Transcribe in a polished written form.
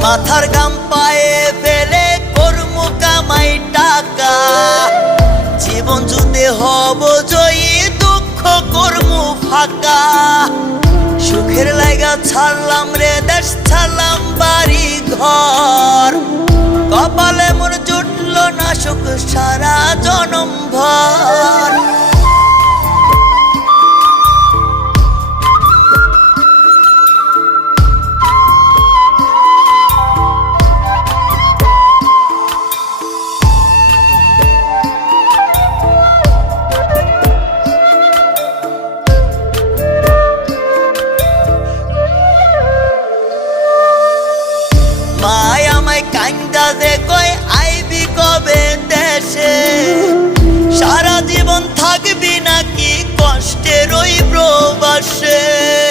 মাথার গাম পায়ে ফেলে কর্মু কামাই টাকা, জীবন যুদ্ধে হব জয়ী, দুঃখ কর্মু ফাঁকা। সুখের লাইগা ছাড়লাম রে দেশ, ছাড়লাম বাড়ি ঘর, কপালে মোর জুটল না সুখ সারা জনম ভর। মায় আমায় কান্দা দে কয় আইবি কবে দেশে, সারা জীবন থাকবি নাকি কষ্টের ওই প্রবাসে।